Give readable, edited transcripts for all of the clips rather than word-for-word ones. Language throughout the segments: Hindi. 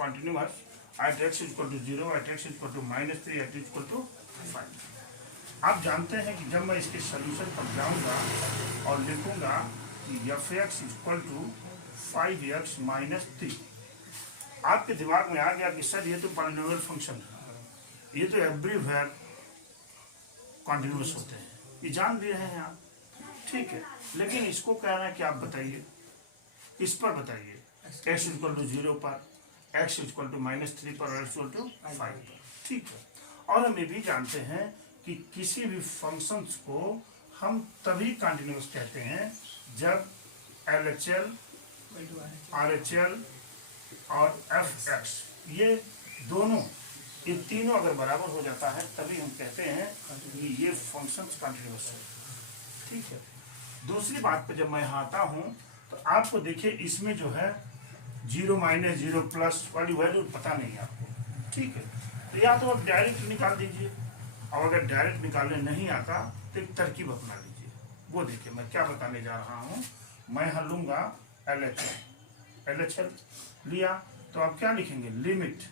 continuous at x equal to 0, at x equal to -3, at equal to 5। आप जानते हैं कि जब मैं इसके सोल्यूशन पर जाऊंगा और लिखूंगा कि f(x) equal to 5x minus 3, आपके दिमाग में आ गया कि सर ये तो पॉलिनोमियल फंक्शन है, ये तो एवरीवेयर कॉन्टिन्यूस होते हैं, ये जान भी रहे हैं आप, ठीक है। लेकिन इसको कह रहे हैं कि आप बताइए, इस पर बताइए, x इक्वल टू 0 पर, x इक्वल टू -3 पर और x इक्वल टू 5 पर, ठीक है। और हम ये भी जानते हैं कि किसी भी फंक्शंस को हम तभी कॉन्टिन्यूस कहते हैं जब LHL, RHL और FX ये दोनों, ये तीनों अगर बराबर हो जाता है तभी हम कहते हैं कि ये फंक्शंस कॉन्टिन्यूस है, ठीक है। दूसरी बात पे जब मैं यहाँ आता हूँ तो आपको देखिए इसमें जो है 0 माइनस 0 प्लस वाली वैल्यू पता नहीं है आपको, ठीक है। तो या तो आप डायरेक्ट निकाल दीजिए, और अगर डायरेक्ट निकालने नहीं आता तो एक तरकीब अपना लीजिए। वो देखिए मैं क्या बताने जा रहा हूँ। मैं यहाँ लूँगा LHL लिया तो आप क्या लिखेंगे, limit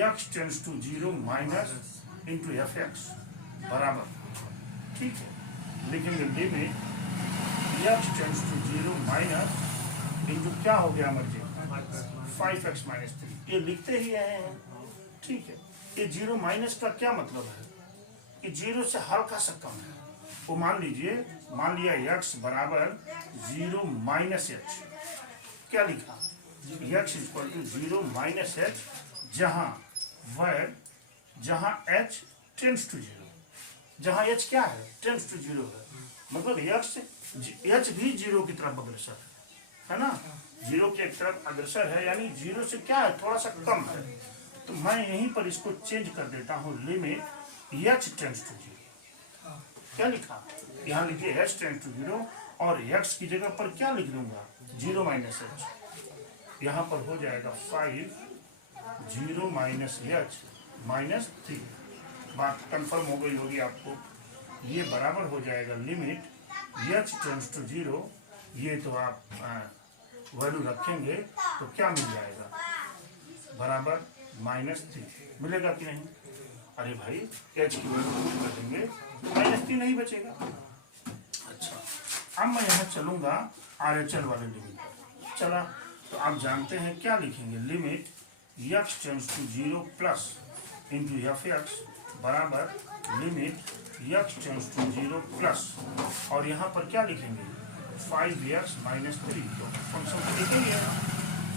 x tends to 0 minus into fx बराबर, ठीक है, लिखेंगे limit x tends to 0 minus into क्या हो गया मर्जी 5x माइनस 3, ये लिखते ही रहे हैं, ठीक है। ये 0 माइनस का क्या मतलब है कि 0 से हल्का सा कम है। वो मान लीजिए, मान लिया x बराबर 0 माइनस h, क्या लिखा x equal to 0 minus h, जहां h टेंड्स टू 0, जहां h क्या है, टेंड्स टू 0 है, मतलब h भी 0 की तरफ अग्रसर है ना, 0 की तरफ अग्रसर है, यानी 0 से क्या है, थोड़ा सा कम है। तो मैं यहीं पर इसको चेंज कर देता हूँ, लिमिट h टेंड्स टू 0, क्या लिखा, यहाँ लिखिए h टेंड्स टू 0 और x की जगह पर क्या लिख दूंगा 0 माइनस h, यहाँ पर हो जाएगा 5 0 माइनस h माइनस 3। बात कंफर्म हो गई होगी आपको, ये बराबर हो जाएगा लिमिट h टेंड्स टू 0, ये तो आप वैल्यू रखेंगे तो क्या मिल जाएगा, बराबर -3 मिलेगा कि नहीं। अरे भाई h की वैल्यू कर देंगे तो -3 नहीं बचेगा। अच्छा, अब मैं यहाँ चलूँगा RHL वाले लिमिट पर, चला तो आप जानते हैं क्या लिखेंगे, limit x tends to 0 plus into fx बराबर limit x tends to 0 plus, और यहाँ पर क्या लिखेंगे 5x माइनस 3, तो फंक्शन को लिखेंगे।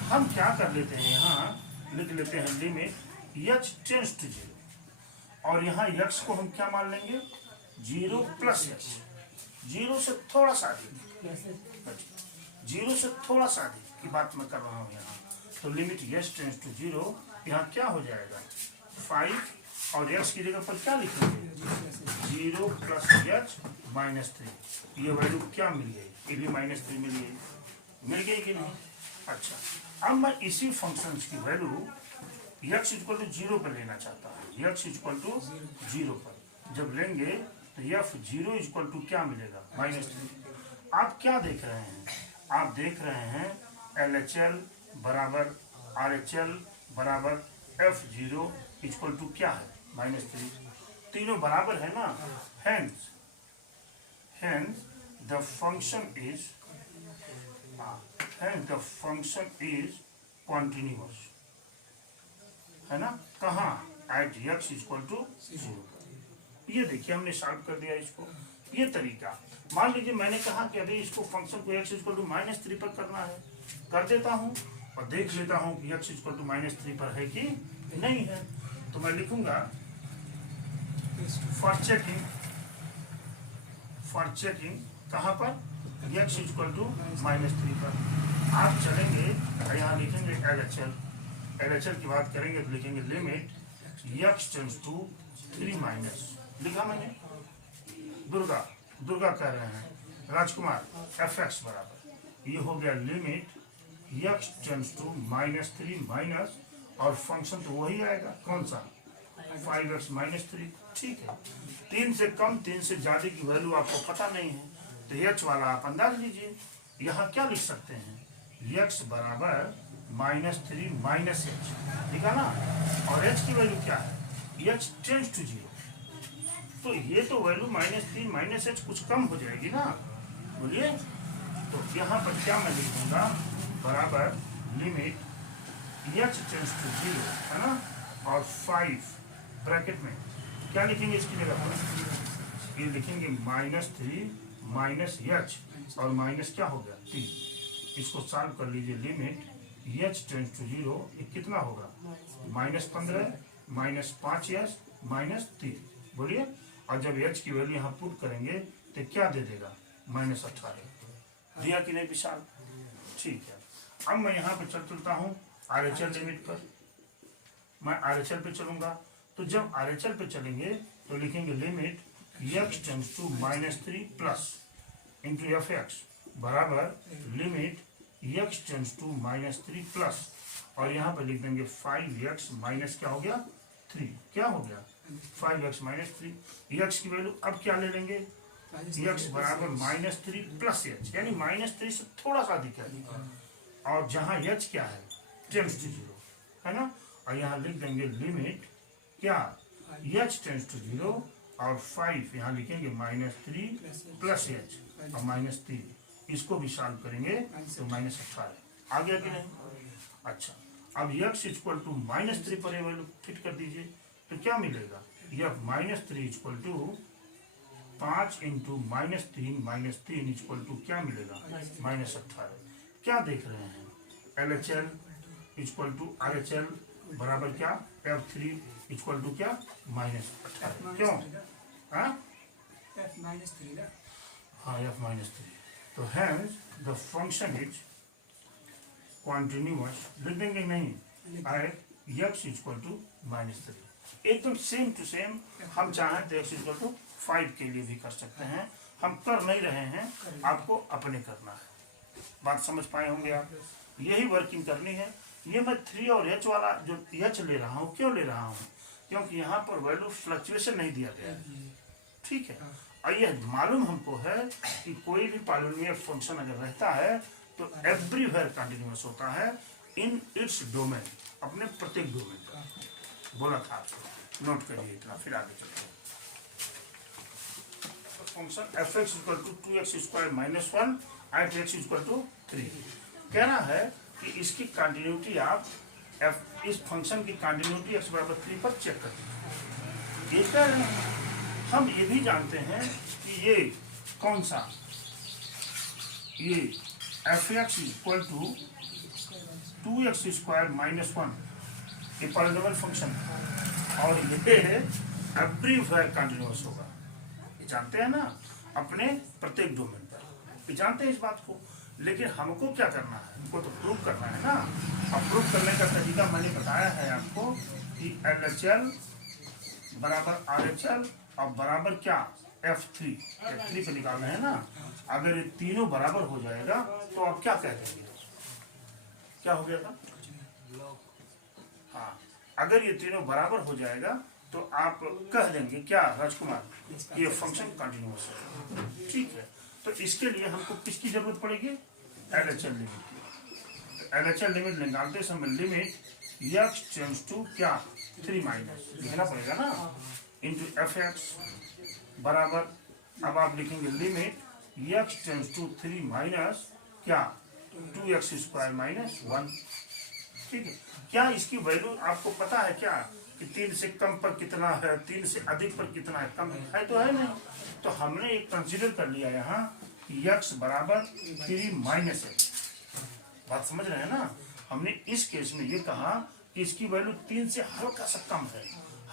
हम क्या कर लेते हैं, यहाँ लिख लेते हैं लिमिट h टेंड्स टू 0, और यहाँ x को हम क्या मान लेंगे 0 प्लस h, 0 से थोड़ा सा अधिक, 0 से थोड़ा सा अधिक की बात मैं कर रहा हूँ यहाँ। तो लिमिट h टेंड्स टू 0, यहाँ क्या हो जाएगा 5, और x की जगह पर क्या लिखेंगे 0 प्लस h माइनस 3, ये वैल्यू क्या मिल गई, ये भी -3 मिल गई कि नहीं। अच्छा, अब मैं इसी फंक्शन की वैल्यू x इक्वल टू 0 पर लेना चाहता हूँ, x इक्वल टू 0 पर जब लेंगे तो f0 इक्वल टू क्या मिलेगा -3। आप क्या देख रहे हैं, आप देख रहे हैं LHL बराबर RHL बराबर f0 इक्वल टू क्या है -3, तीनों बराबर है ना, hence the function is continuous, है ना, कहाँ at x इक्वल टू 0। ये देखिए हमने सॉल्व कर दिया इसको। ये तरीका, मान लीजिए मैंने कहा कि अभी इसको फंक्शन को x इक्वल टू -3 पर करना है, कर देता हूँ और देख लेता हूँ कि x इक्वल टू -3 पर है कि नहीं है। तो मैं लिखूंगा फॉर चेकिंग कहाँ पर x इक्वल टू -3 पर। आप चलेंगे यहाँ लिखेंगे LHL की बात करेंगे तो लिखेंगे limit x tends to 3 minus, लिखा मैंने, दुर्गा कह रहे हैं, राजकुमार fx बराबर, ये हो गया limit x tends to -3 minus, और फंक्शन तो वही आएगा, कौन सा 5x माइनस 3, ठीक है। 3 से कम 3 से ज्यादा की वैल्यू आपको पता नहीं है तो h वाला आप अंदाज लीजिए। यहाँ क्या लिख सकते हैं, x बराबर -3 माइनस एच, ठीक है ना। और एच की वैल्यू क्या है, एच टेंस टू 0, तो ये तो वैल्यू -3 माइनस एच कुछ कम हो जाएगी ना, बोलिए। तो यहाँ पर क्या मैं लिख दूंगा, बराबर लिमिट एच टेंस टू 0, है ना, और 5 ब्रैकेट में क्या लिखेंगे इसकी जगह पर, ये लिखेंगे -3 माइनस एच, और माइनस क्या हो गया 3, इसको सॉल्व कर लीजिए। लिमिट एच टेंस टू 0, ये कितना होगा, -15 -5 एच -3, बोलिए। और जब एच की वैल्यू यहाँ पुट करेंगे तो क्या दे देगा, -18, दिया कि नहीं विशाल, ठीक है। अब मैं यहाँ पे चलता हूँ RHL लिमिट पर, मैं RHL पे चलूंगा। तो जब RHL पे चलेंगे तो लिखेंगे limit x tends to -3 plus into f x बराबर limit x tends to -3 plus, और यहाँ पे लिख देंगे 5x माइनस क्या हो गया 3, क्या हो गया 5x माइनस 3। x की वैल्यू अब क्या ले लेंगे, x बराबर -3 प्लस एच, यानी -3 से थोड़ा सा अधिक है, और जहाँ h क्या है टेंस टू 0, है ना। और यहाँ लिख देंगे लिमिट क्या h टेंस टू 0, और 5 यहाँ लिखेंगे -3 प्लस एच और -3, इसको भी सॉल्व करेंगे तो -18 आ गया कि नहीं। अच्छा, अब x इक्वल टू -3 पर वैल्यू फिट कर दीजिए, तो क्या मिलेगा, यह -3 equal to 5 into -3 equal to क्या मिलेगा, -18। क्या देख रहे हैं, LHL इक्वल टू RHL बराबर क्या, F3 इक्वल टू क्या, -18, क्यों, हाँ F-3, तो hence the function is continuous, लिख देंगे नहीं, एट x इक्वल टू -3, एकदम सेम टू सेम। हम चाहें तो x इक्वल टू 5 के लिए भी कर सकते हैं, हम कर नहीं रहे हैं, आपको अपने करना है, बात समझ पाए होंगे आप, यही वर्किंग करनी है। ये मैं 3 और h वाला जो h ले रहा हूँ, क्यों ले रहा हूँ, क्योंकि यहाँ पर वैल्यू फ्लक्चुएशन नहीं दिया गया है, ठीक है। और यह मालूम हमको है कि कोई भी पॉलिनोमियल फंक्शन अगर रहता है तो एवरीवेयर कंटिन्यूअस होता है इन इट्स डोमेन, अपने प्रत्येक डोमेन का, बोला था आपको, नोट करिए इतना, फिर आगे चलते हैं। Function f(x) = 2x² - 1 at x = 3, कहना है कि इसकी कंटिन्यूटी आप इस फंक्शन की कंटिन्यूटी x बराबर 3 पर चेक कर दीजिए। ये कह रहे हैं, हम ये भी जानते हैं कि ये कौन सा, ये f(x) = 2x² - 1 ये पॉलिनोमियल फंक्शन है, और ये एवरीवेयर कंटिन्यूअस होगा, ये जानते हैं ना, अपने प्रत्येक डोमेन पर, ये जानते हैं इस बात को। लेकिन हमको क्या करना है, हमको तो प्रूव करना है ना। अब प्रूव करने का तरीका मैंने बताया है आपको कि LHL बराबर RHL और बराबर क्या F3 पे निकालना है ना। अगर ये तीनों बराबर हो जाएगा तो आप क्या कह देंगे, क्या हो गया था, हाँ, अगर ये तीनों बराबर हो जाएगा तो आप कह देंगे क्या राजकुमार, ये फंक्शन कंटिन्यूअस है, ठीक है। तो इसके लिए हमको किसकी जरूरत पड़ेगी, LHL लिमिट की। तो LHL लिमिट निकालते समय लिमिट x टेंड्स टू क्या 3 माइनस लिखना पड़ेगा ना, इंटू f(x) बराबर, अब आप लिखेंगे limit x tends to 3 minus क्या 2x² - 1, ठीक है। क्या इसकी वैल्यू आपको पता है क्या कि 3 से कम पर कितना है, 3 से अधिक पर कितना है, कम है तो है नहीं, तो हमने एक कंसीडर कर लिया यहाँ x बराबर 3 माइनस है, बात समझ रहे हैं ना। हमने इस केस में ये कहा कि इसकी वैल्यू 3 से हल्का सा कम है,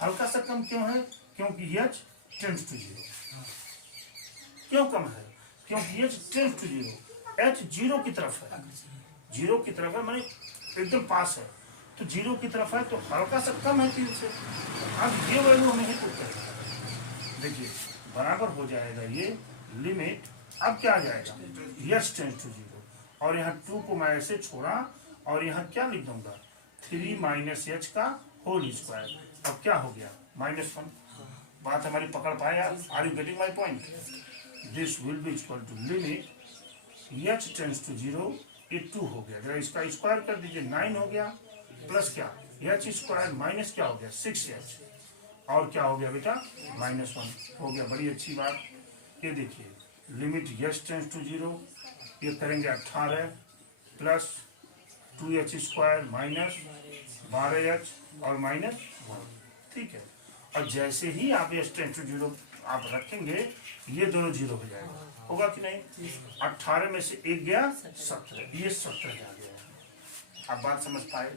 हल्का सा कम क्यों है, क्योंकि h टेंड्स टू 0, क्यों कम है, क्योंकि h टेंड्स टू 0, h 0 की तरफ है, 0 की तरफ है, मैंने एकदम पास है, तो 0 की तरफ है तो हल्का सा कम है 3 से। अब ये वैल्यू हमें ही पुट करेंगे, देखिए बराबर हो जाएगा ये लिमिट, अब क्या आ जाएगा h टेंड्स टू 0, और यहाँ 2 को मैं ऐसे छोड़ा और यहाँ क्या लिख दूंगा 3 माइनस h का होल स्क्वायर, अब क्या हो गया -1। बात हमारी पकड़ पाए आप, are you getting my point, this will be equal to limit h tends to 0 ये 2 हो गया, जरा इसका स्क्वायर कर दीजिए, 9 हो गया प्लस क्या एच स्क्वायर माइनस क्या हो गया 6h, और क्या हो गया बेटा -1 हो गया। बड़ी अच्छी बात। ये देखिए लिमिट एच टेंस टू 0, ये करेंगे 18 plus 2h square minus 12h और -1, ठीक है। और जैसे ही आप एच टेंस टू 0 आप रखेंगे ये दोनों 0 हो जाएगा, होगा कि नहीं। 18 में से 1 गया 17, ये 17 आ गया। आप बात समझ पाए।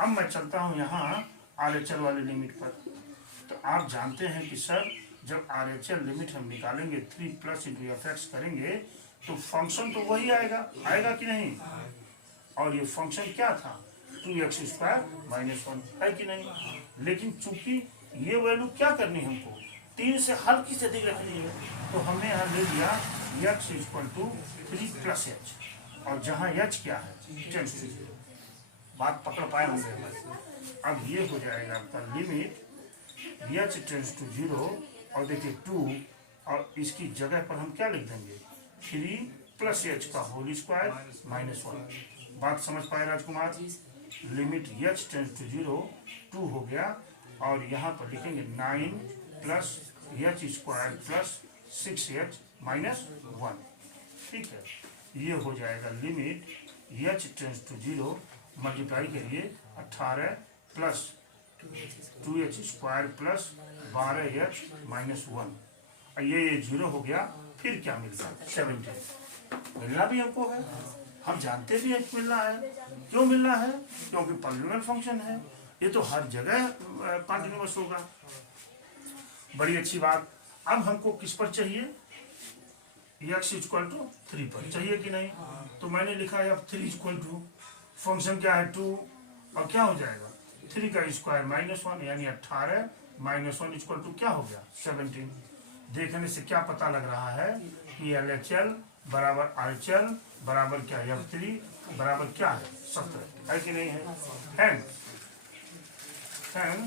अब मैं चलता हूँ यहाँ RHL वाले लिमिट पर। तो आप जानते हैं कि सर जब RHL लिमिट हम निकालेंगे 3 प्लस इंटू FX करेंगे तो फंक्शन तो वही आएगा, आएगा कि नहीं। और ये फंक्शन क्या था 2x स्क्वायर -1 है कि नहीं। लेकिन चूंकि ये वैल्यू क्या करनी है हमको 3 से हल्की से अधिक रखनी है, तो हमने यहाँ ले लिया x equal to 3 plus h, और जहाँ h क्या है टेंस टू 0। बात पकड़ पाए होंगे। अब ये हो जाएगा आपका लिमिट h टेंस टू 0, और देखिए 2, और इसकी जगह पर हम क्या लिख देंगे 3 प्लस एच का होल स्क्वायर -1। बात समझ पाए राजकुमार। लिमिट h टेंस टू 0 2 हो गया, और यहाँ पर लिखेंगे 9 plus H square plus 6h -1, ठीक है। ये हो जाएगा limit h tends to 0 multiply करिए 18 plus 2h square plus 12h -1, ये 0 हो गया। फिर क्या मिल गया 17। मिलना भी हमको है, हम जानते भी हैं मिलना है। क्यों मिलना है, क्योंकि पॉलिनोमियल फंक्शन है, ये तो हर जगह कंटिन्यूअस होगा। बड़ी अच्छी बात। अब हमको किस पर चाहिए x इक्वल टू 3 पर चाहिए कि नहीं। तो मैंने लिखा है अब 3 इक्वल टू फंक्शन क्या है 2, और क्या हो जाएगा 3 का स्क्वायर -1 यानी 18 -1 इक्वल टू क्या हो गया 17। देखने से क्या पता लग रहा है कि LHL बराबर RHL बराबर क्या F3 बराबर क्या है 17, है कि नहीं है। Hence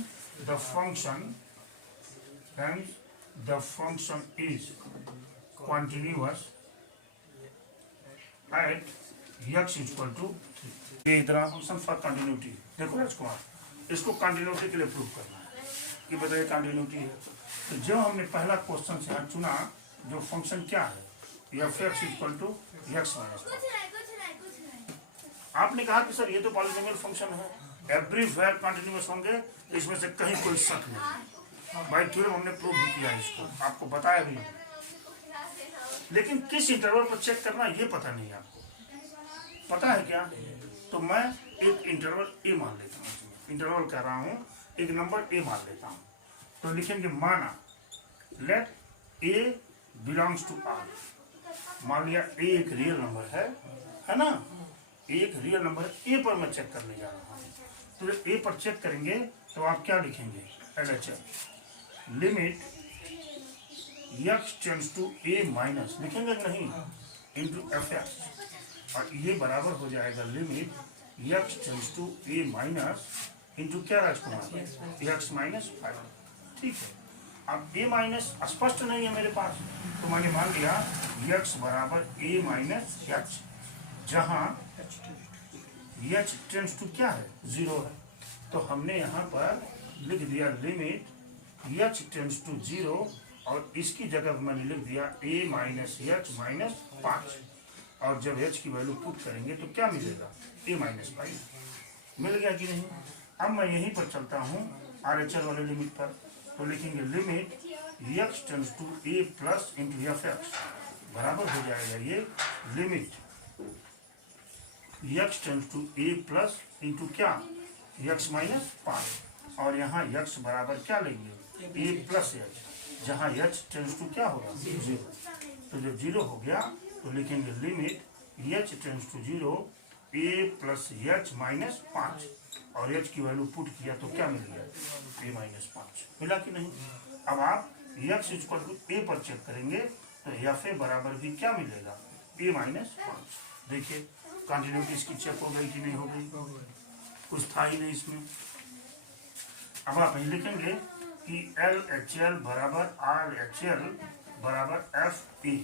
the function is continuous at x equal to 3। ये इतना फंक्शन फॉर कंटिन्यूटी। देखो राजकुमार, इसको कंटिन्यूटी के लिए प्रूव करना है कि बताइए कंटिन्यूटी है। तो जो हमने पहला क्वेश्चन से चुना, जो फंक्शन क्या है f(x equal to x minus 1)। आपने कहा कि सर ये तो पॉलिनोमियल फंक्शन है, एवरीवेयर कंटिन्यूअस होंगे, इसमें से कहीं कोई शक नहीं। भाई थ्योरम हमने प्रूव भी किया इसको, आपको बताया भी, लेकिन किस इंटरवल पर चेक करना ये पता नहीं आपको। पता है क्या, तो मैं एक इंटरवल ए मान लेता हूँ, इंटरवल कह रहा हूँ, एक नंबर ए मान लेता हूँ। तो लिखेंगे माना let a belongs to R. मान लिया ए एक रियल नंबर है ना, एक रियल नंबर ए पर मैं चेक करने जा रहा हूँ। तो जब ए पर चेक करेंगे तो आप क्या लिखेंगे LHL limit x tends to a minus, लिखेंगे नहीं, इंटू FX, और ये बराबर हो जाएगा limit x tends to a minus into क्या राजकुमार x -5, ठीक है। अब a माइनस स्पष्ट नहीं है मेरे पास, तो मैंने मान लिया x बराबर a माइनस h, जहाँ h टेंस टू क्या है 0 है। तो हमने यहाँ पर लिख दिया लिमिट h टेंस टू 0, और इसकी जगह मैंने लिख दिया a माइनस h -5, और जब h की वैल्यू पुट करेंगे तो क्या मिलेगा a -5 मिल गया कि नहीं। अब मैं यहीं पर चलता हूँ RHL वाले लिमिट पर, तो लिखेंगे limit x tends to a plus into FX बराबर हो जाएगा ये limit x tends to a plus into क्या x -5, और यहाँ x बराबर क्या लेंगे a प्लस h, जहाँ h टेंस टू क्या होगा 0। तो जब 0 हो गया तो लिखेंगे limit h tends to 0 a plus h -5, और h की वैल्यू पुट किया तो क्या मिल गया a -5, मिला कि नहीं। अब आप x इक्वल टू a पर चेक करेंगे तो FA बराबर भी क्या मिलेगा a -5। देखिए कंटिन्यूटी इसकी चेक हो गई कि नहीं हो गई, कुछ था ही नहीं इसमें। अब आप लिखेंगे कि LHL बराबर RHL बराबर FA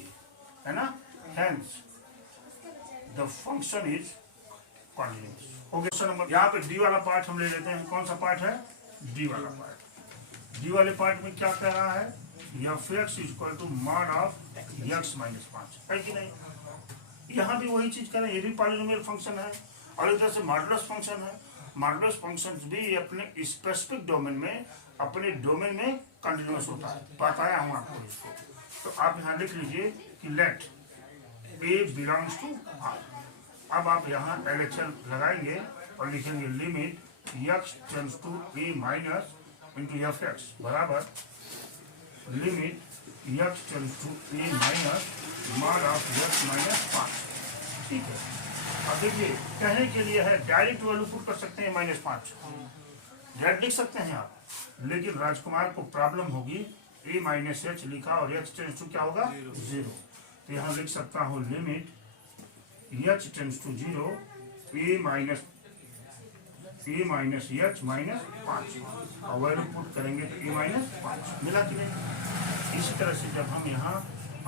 है ना। Hence the function is continuous. हो गया क्वेश्चन नंबर। यहाँ पे डी वाला पार्ट हम ले लेते हैं। कौन सा पार्ट है? डी वाला पार्ट। डी वाले पार्ट में क्या कह रहा है? F x equal to mod of x minus 5 है कि नहीं? यहाँ भी वही चीज करें, ये भी पॉलिनोमियल फंक्शन है और एक तरह से मॉडुलस फंक्शन है। मॉडुलस फंक्शन भी अपने स्पेसिफिक डोमेन में, अपने डोमेन में कंटिन्यूअस होता है। बताया हूँ आपको इसको। तो आप यहाँ लिख लीजिए कि let a belongs to R. अब आप यहाँ LHL लगाएंगे और लिखेंगे limit x tends to a minus into f x बराबर limit x tends to a minus mod of x minus 5। ठीक है। अब देखिए कहने के लिए है डायरेक्ट वैल्यू पुट कर सकते हैं -5, डायरेक्ट लिख सकते हैं आप, लेकिन राजकुमार को प्रॉब्लम होगी ए माइनस एच लिखा और एक्स टेंड्स टू क्या होगा 0। तो यहाँ लिख सकता हूँ limit h tends to 0 a minus h minus 5 और वैल्यू पुट करेंगे तो ए माइनस 5 मिला कि नहीं। इसी तरह से जब हम यहाँ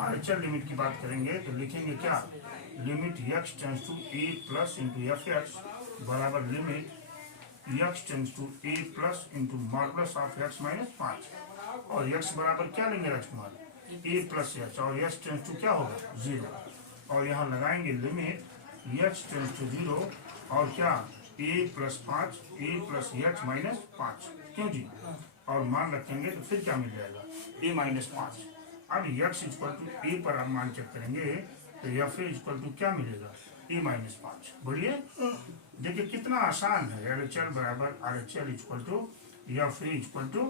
RHL लिमिट की बात करेंगे तो लिखेंगे क्या? Limit x tends to a plus into f x बराबर limit x tends to a plus into modulus of x minus 5 और एक्स बराबर क्या लेंगे राजकुमार? ए प्लस एच और एक्स टेंड्स टू क्या होगा 0 और यहाँ लगाएंगे लिमिट एक्स टेंड्स टू 0 और क्या ए प्लस 5 ए प्लस एक्स माइनस 5। क्यों जी? और मान रखेंगे तो फिर क्या मिल जाएगा? ए माइनस 5। अब एक्स इक्वल टू ए पर आप मान चेक करेंगे तो एफ इक्वल टू क्या मिलेगा? A minus 5। बढ़िए देखिए कितना आसान है। LHL बराबर RHL equal to f equal to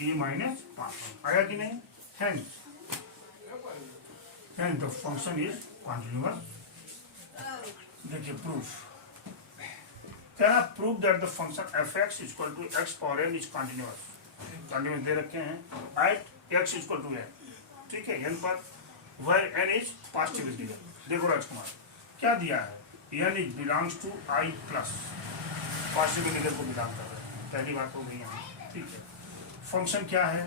a minus 5 आया कि नहीं? Hence the function is continuous। देखिए प्रूफ क्या? Proof that the function f x equal to x power n is continuous. Continuous दे रखे हैं at x equal to n। ठीक है, n पर where n is positive degree. देखो राजकुमार क्या दिया है? n is belongs to i plus positive degree को बिलोंग कर रहा है। पहली बात हो गई यहाँ। ठीक है, फंक्शन क्या है?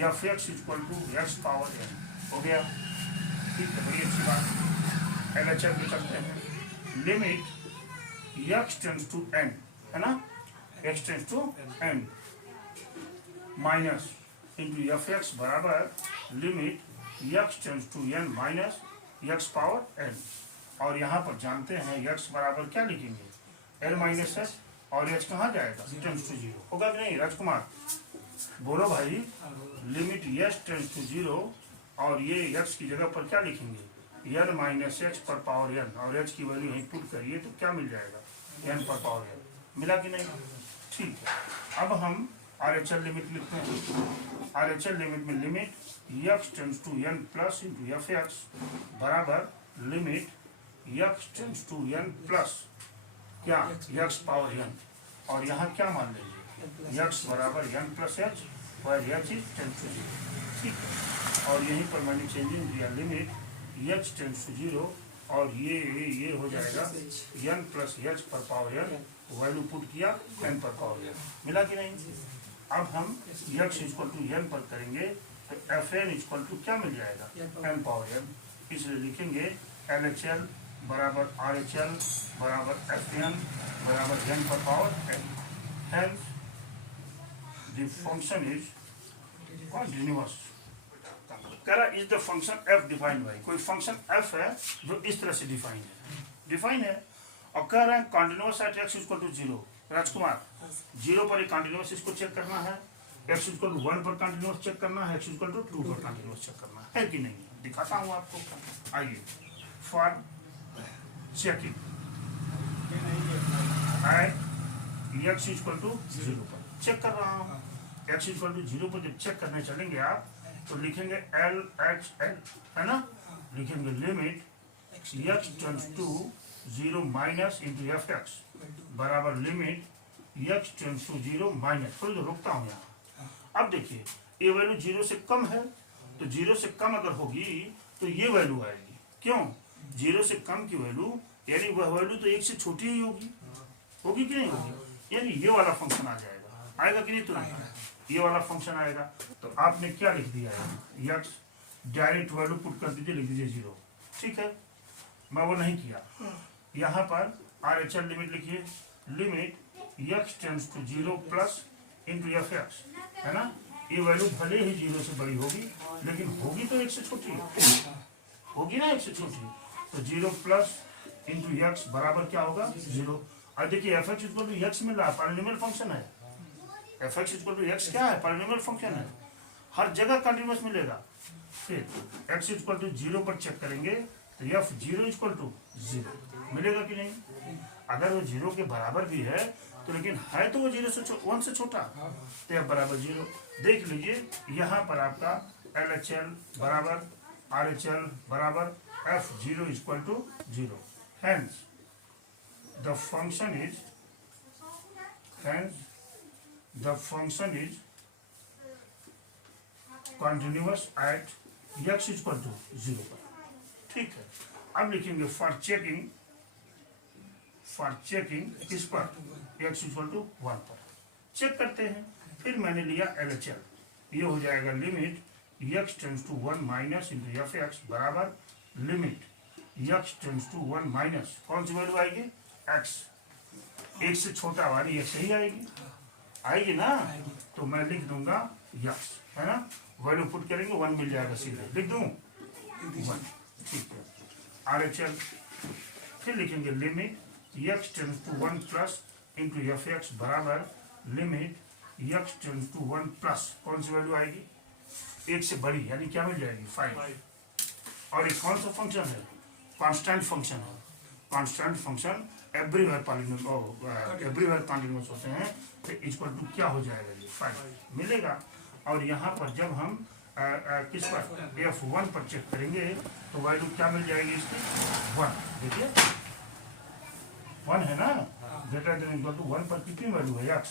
F x equal to x power n हो गया। ठीक है, बड़ी अच्छी बात। LHL में चलते हैं। Limit x tends to n है ना, x tends to n minus into f x बराबर limit x tends to n minus x power n और यहाँ पर जानते हैं x बराबर क्या लिखेंगे? l माइनस एच और h कहाँ जाएगा? टेंड्स टू 0 होगा कि नहीं राजकुमार? बोलो भाई। लिमिट x टेंड्स टू 0 और ये x की जगह पर क्या लिखेंगे? n माइनस एच पर पावर n और h की वैल्यू यहीं पुट करिए तो क्या मिल जाएगा? n पर पावर n मिला कि नहीं? ठीक है, अब हम RHL लिमिट लिखते हैं। RHL लिमिट में limit x tends to n plus into f x बराबर limit x tends to n plus क्या x पावर n और यहाँ क्या मान लीजिए? x बराबर n प्लस एच और h इज टेंड्स टू 0। ठीक है, और यहीं पर मैंने चेंजिंग दिया लिमिट x टेंड्स टू 0 और ये हो जाएगा n प्लस एच पर पावर n वैल्यू पुट किया n पर पावर n मिला कि नहीं? अब हम x इक्वल टू n पर करेंगे तो एफ एन इक्वल टू क्या मिल जाएगा? n power n। इसलिए लिखेंगे LHL बराबर RHL बराबर FN बराबर n पर power n। Hence the function is continuous। कह रहा is the function f defined by, कोई फंक्शन f है जो इस तरह से डिफाइन है और कह रहे हैं continuous at x equal to 0। राजकुमार 0 पर कंटिन्यूअस इसको चेक करना है, x इक्वल टू 1 पर कंटिन्यूअस चेक करना है, x इक्वल टू 2 पर कंटिन्यूअस चेक करना है कि नहीं? दिखाता हूँ आपको। आइए for checking x equal to 0 पर चेक कर रहा हूँ। x इक्वल टू 0 पर जब चेक करने चलेंगे आप तो लिखेंगे LHL है ना, लिखेंगे limit x tends to 0 minus into f x बराबर limit x tends to 0 minus. थोड़ी देर रुकता हूँ यहाँ। अब देखिए ये वैल्यू 0 से कम है तो 0 से कम अगर होगी तो ये वैल्यू आएगी। क्यों? 0 से कम की वैल्यू यानी वह वैल्यू तो 1 से छोटी ही होगी कि नहीं होगी? यानी ये वाला फंक्शन आ जाएगा। आएगा कि नहीं? तुरंत ये वाला फंक्शन आएगा। तो आपने क्या लिख दिया है? x डायरेक्ट वैल्यू पुट कर दीजिए, लिख दीजिए 0। ठीक है, मैं वो नहीं किया। यहाँ पर RHL लिमिट लिखिए, limit x tends to 0 plus into f x, है ना। ये वैल्यू भले ही 0 से बड़ी होगी, लेकिन होगी तो 1 से छोटी होगी ना, 1 से छोटी। तो 0 प्लस इंटू एक्स बराबर क्या होगा 0। और देखिए f x equal to x मिल रहा है, पॉलिनोमियल फंक्शन है। F x equal to x क्या है, पॉलिनोमियल फंक्शन है, हर जगह कंटिन्यूअस मिलेगा। फिर x इक्वल टू 0 पर चेक करेंगे तो एफ 0 इक्वल टू 0 मिलेगा कि नहीं। अगर वो 0 के बराबर भी है तो, लेकिन है तो वो 1 से छोटा, तो एफ बराबर 0। देख लीजिए यहाँ पर आपका LHL बराबर RHL बराबर f0 equal to 0। Hence the function is continuous at x equal to 0 पर। ठीक है, अब लिखेंगे फॉर चेकिंग किस पर, x इक्वल टू 1 पर चेक करते हैं। फिर मैंने लिया LHL, ये हो जाएगा limit x tends to 1 minus into f x बराबर limit x tends to 1 minus, कौन सी वैल्यू आएगी, x, 1 से छोटा वाली x ही आएगी ना। तो मैं लिख दूंगा x, है ना, वैल्यू पुट करेंगे 1 मिल जाएगा, सीधे लिख दूं 1। ठीक है, RHL फिर लिखेंगे limit x tends to 1 plus into f x बराबर limit x tends to 1 plus, कौन सी वैल्यू आएगी, 1 से बड़ी, यानी क्या मिल जाएगी 5। और ये कौन सा फंक्शन है, कांस्टेंट फंक्शन है। कांस्टेंट फंक्शन एवरीवेयर कंटिन्यूअस होते हैं, तो इक्वल टू क्या हो जाएगा, ये 5 मिलेगा। और यहाँ पर जब हम किस पर F1 पर चेक करेंगे तो वैल्यू क्या मिल जाएगी इसकी, 1। देखिए 1 है ना, ग्रेटर देन इक्वल टू 1 पर कितनी वैल्यू है x,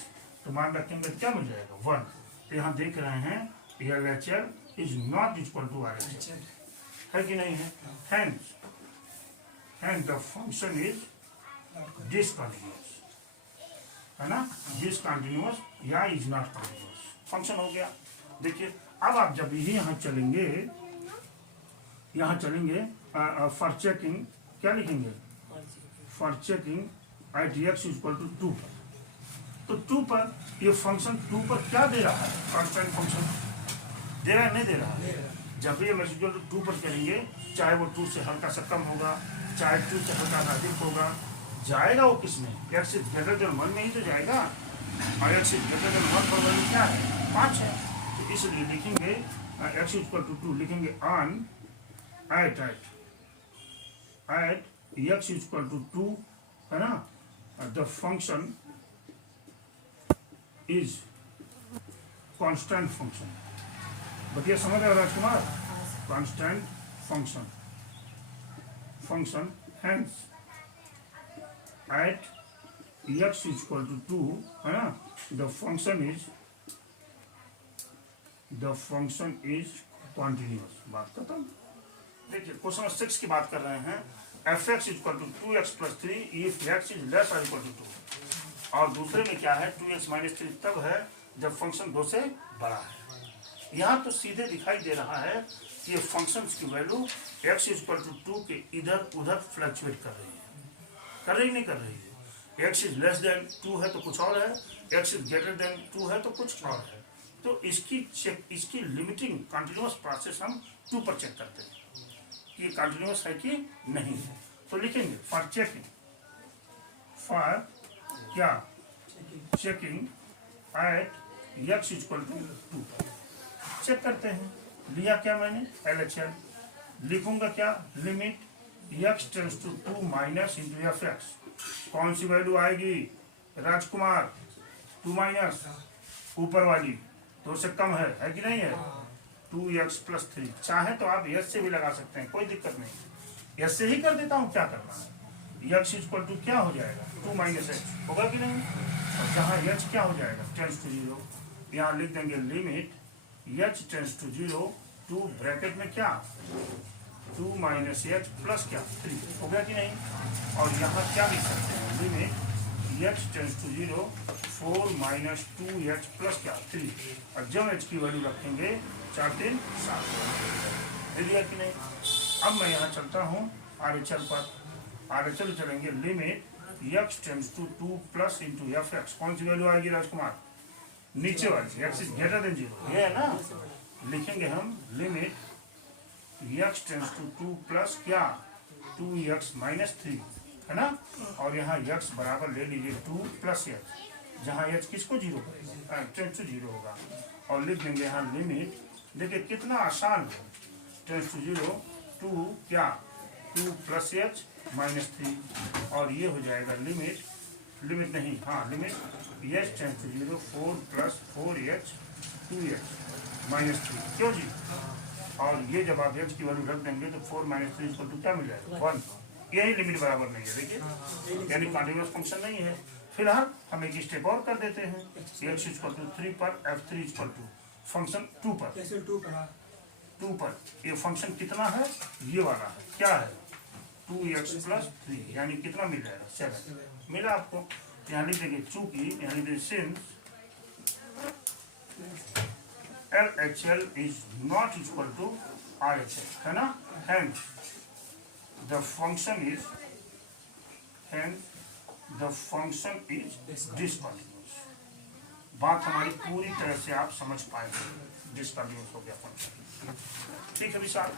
तो मान रखेंगे क्या मिल जाएगा 1। तो यहाँ देख रहे हैं LHL is not equal to RHL, है कि नहीं है। Hence the function is discontinuous, है ना, डिसकंटिन्यूअस या इज नॉट कंटिन्यूअस फंक्शन हो गया। देखिए अब आप जब यहाँ चलेंगे फॉर चेकिंग क्या लिखेंगे, for checking at x equal to 2 पर, तो 2 पर ये फंक्शन 2 पर क्या दे रहा है, कांस्टेंट फंक्शन दे रहा है, नहीं दे रहा है। जब भी हम इक्वल टू 2 पर करेंगे, चाहे वो 2 से हल्का सा कम होगा, चाहे 2 से हल्का सा अधिक होगा, जाएगा वो किस में, x इज ग्रेटर देन 1 में ही तो जाएगा। और x इज ग्रेटर देन 1 पर वैल्यू क्या है, 5 है। तो इसलिए लिखेंगे x इक्वल टू 2, लिखेंगे on at x equal to 2, है ना, the function is constant function. बताइए समझ रहे हो Rajkumar, constant function hence at x equal to 2, है ना, द फंक्शन इज कॉन्टिन्यूअस। बात खत्म। देखिए क्वेश्चन 6 की बात कर रहे हैं, f x equal to 2x plus 3 if x is less और इक्वल टू 2। और दूसरे में क्या है, 2x माइनस 3 तब है जब फंक्शन 2 से बड़ा है। यहाँ तो सीधे दिखाई दे रहा है कि ये फंक्शंस की वैल्यू x इक्वल टू 2 के इधर उधर फ्लक्चुएट कर रही नहीं कर रही है। x इज लेस देन 2 है तो कुछ और है, x इज ग्रेटर देन 2 है तो कुछ और है। तो इसकी लिमिटिंग कंटिन्यूअस प्रोसेस हम 2 पर चेक करते हैं कि कंटिन्यूअस है कि नहीं है। तो लिखेंगे फॉर चेकिंग, फॉर क्या, checking at x equal to 2 check करते हैं। लिया क्या मैंने, LHL, लिखूंगा क्या, limit x tends to 2 minus into f x, कौन सी वैल्यू आएगी राजकुमार, 2 माइनस ऊपर वाली 2 से कम है कि नहीं है, 2x प्लस 3। चाहे तो आप s से भी लगा सकते हैं, कोई दिक्कत नहीं, s से ही कर देता हूँ, क्या करना है। x इक्वल टू क्या हो जाएगा, 2 माइनस h होगा कि नहीं। और जहाँ h क्या हो जाएगा, टेंड्स टू 0, यहाँ लिख देंगे limit h tends to 0 2 bracket में क्या, 2 माइनस h प्लस क्या 3 हो गया कि नहीं। और यहाँ क्या लिख सकते हैं, limit x tends to 0 4 minus 2h plus क्या 3। और जब h की वैल्यू रखेंगे 4 3 7 मिल गया कि नहीं। अब मैं यहाँ चलता हूँ RHL पर, RHL चलेंगे limit x tends to 2 plus into f x, कौन सी वैल्यू आएगी राजकुमार? नीचे वाली, x इज ग्रेटर देन 0, ये है ना। लिखेंगे हम limit x tends to 2 plus क्या 2x माइनस 3, है ना। और यहाँ x बराबर ले लीजिए 2 प्लस x, जहाँ h किसको 0 करेगा, टेंड्स टू 0 होगा। और लिख देंगे यहाँ लिमिट, देखिए कितना आसान है, टेंड्स टू 0 2 क्या 2 प्लस h माइनस 3, और ये हो जाएगा लिमिट नहीं, हाँ limit h tends to 0 4 plus 4h 2h minus 3, क्यों जी। और ये जब आप h की वैल्यू रख देंगे तो 4 माइनस 3 इसको क्या मिल जाएगा 1, यही लिमिट बराबर नहीं है, देखिए यानी कॉन्टिन्यूअस फंक्शन नहीं है। फिलहाल हम एक स्टेप और कर देते हैं, x इक्वल टू 3 पर f3 इक्वल टू फंक्शन 2 पर, ये फंक्शन कितना है, ये वाला है, क्या है 2x प्लस 3, यानी कितना मिल जाएगा 7 मिला आपको। यहाँ लिख देंगे चूंकि, यहाँ लिख देंगे since LHL is not equal to RHL, है ना, hence the function is discontinuous। बात हमारी पूरी तरह से आप समझ पाएंगे, डिसकंटिन्यूअस हो गया फंक्शन, ठीक है विशाल।